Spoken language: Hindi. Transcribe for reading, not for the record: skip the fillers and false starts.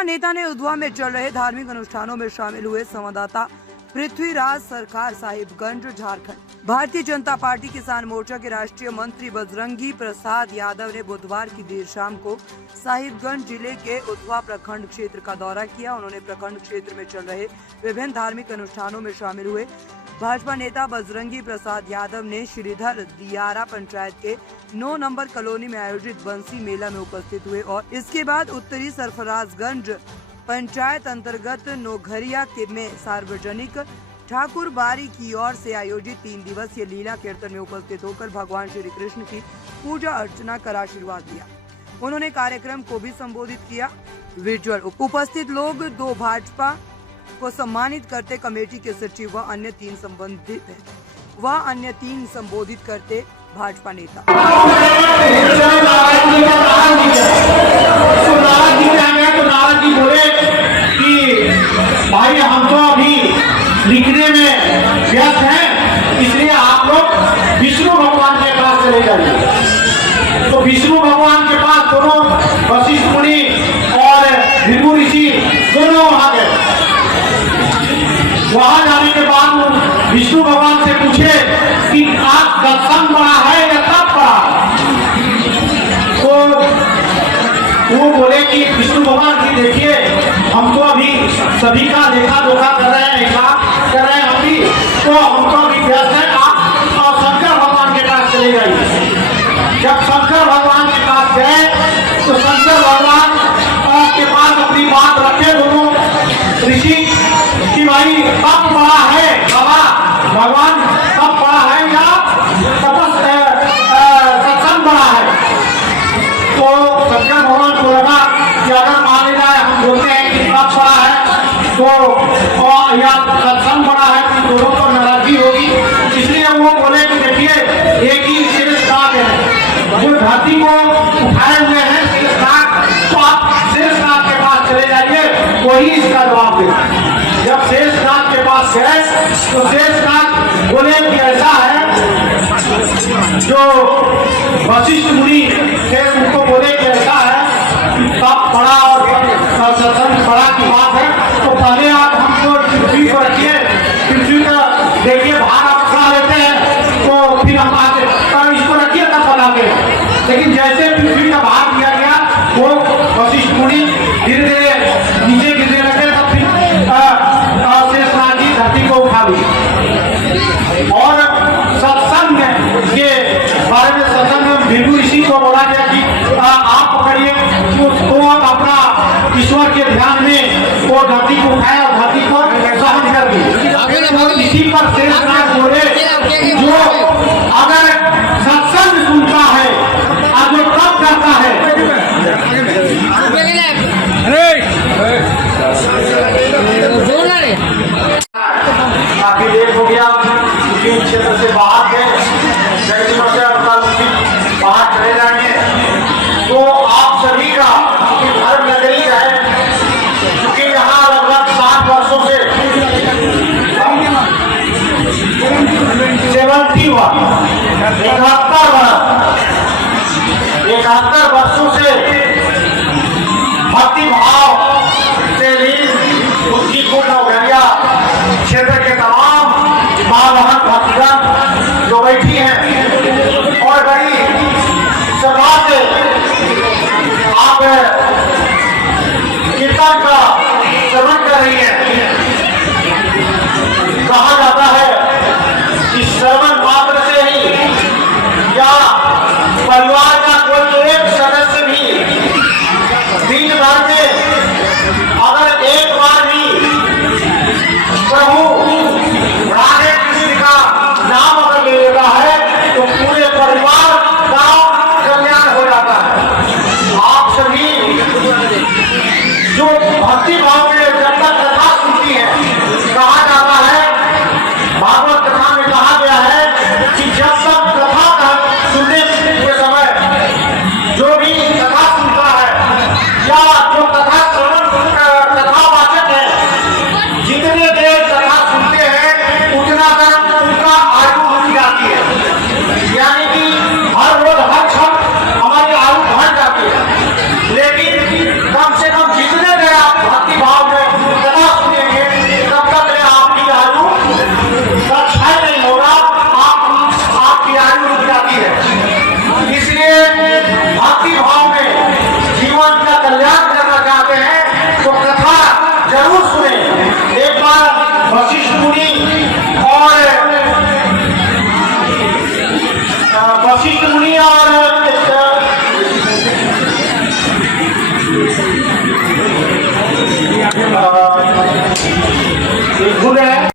भाजपा नेता ने उधवा में चल रहे धार्मिक अनुष्ठानों में शामिल हुए। संवाददाता पृथ्वीराज सरकार, साहिबगंज, झारखंड। भारतीय जनता पार्टी किसान मोर्चा के राष्ट्रीय मंत्री बजरंगी प्रसाद यादव ने बुधवार की देर शाम को साहिबगंज जिले के उधवा प्रखंड क्षेत्र का दौरा किया। उन्होंने प्रखंड क्षेत्र में चल रहे विभिन्न धार्मिक अनुष्ठानों में शामिल हुए। भाजपा नेता बजरंगी प्रसाद यादव ने श्रीधर दियारा पंचायत के 9 नंबर कॉलोनी में आयोजित बंसी मेला में उपस्थित हुए और इसके बाद उत्तरी सरफराजगंज पंचायत अंतर्गत नोघरिया में सार्वजनिक ठाकुर बारी की ओर से आयोजित 3 दिवसीय लीला कीर्तन में उपस्थित होकर भगवान श्री कृष्ण की पूजा अर्चना कर आशीर्वाद दिया। उन्होंने कार्यक्रम को भी संबोधित किया। विजुअल उपस्थित लोग 2 भाजपा को सम्मानित करते कमेटी के सचिव व अन्य 3 संबोधित करते भाजपा नेता। भाई हम तो अभी लिखने में व्यस्त हैं, इसलिए आप लोग विष्णु भगवान के पास चले जाइए। तो विष्णु भगवान के पास दोनों वशिष्ठ मुनि और भृगु ऋषि दोनों वहां गए। वहां जाने के बाद विष्णु भगवान से पूछे कि आप दर्शन बड़ा है या तप बड़ा? तो वो बोले कि विष्णु भगवान की देखिए, हम तो अभी सभी का लेखा जोखा कर रहे हैं, हिसाब कर रहे हैं अभी, तो हम तो अभी व्यस्त हैं। आप शंकर भगवान के पास चले जाइए। जब शंकर भगवान के पास गए तो शंकर भगवान के पास अपनी बात रखे दोनों ऋषि कि भाई तप बड़ा है बाबा, भगवान तप बड़ा है या सत्संग बड़ा है? तो शंकर भगवान को लगा कि अगर मान जाए हम बोलते हैं कि तप बड़ा है तो या सत्संग बड़ा है कि दोनों को नाराजगी होगी, इसलिए वो बोले कि देखिए एक ही शेष नाग है जो धरती को उठाए हुए हैं, शेष नाग, तो आप शेष नाग के पास चले जाइए, वही इसका जवाब देगा। जब शेष नाग के पास गए तो शेष नाग बोले कि ऐसा है, जो वशिष्ठ मुनि थे उनको बोले कि ऐसा है तप बड़ा और सत्संग बड़ा की बात है, तो पहले आप हमको पृथ्वी पर रखिए, पृथ्वी का देखिए भार आप खा लेते हैं तो फिर हम आते पर इसको रखिए तब बनाते। लेकिन जैसे पृथ्वी का भार दिया गया वो वशिष्ठ मुनि धीरे धीरे नीचे गिरने लगे, तब फिर शेषनाग जी धरती को उठा ली। और सत्संग के बारे में सत्संग में भृगु ऋषि को बोला गया कि आप पकड़िए, तो आप अपना ईश्वर के ध्यान में वो धरती को उठाया और धरती को सहन कर दी। इसी पर शेषनाग बोले जो अगर सत्संग सुनता है और जो तप करता है, काफी देर हो गया क्योंकि क्षेत्र से बाहर गए, बाहर चले जाएंगे, तो आप सभी का धर्म नगरी है, क्योंकि यहाँ लगभग 60 वर्षों से 71 वर्षों से भक्ति भाव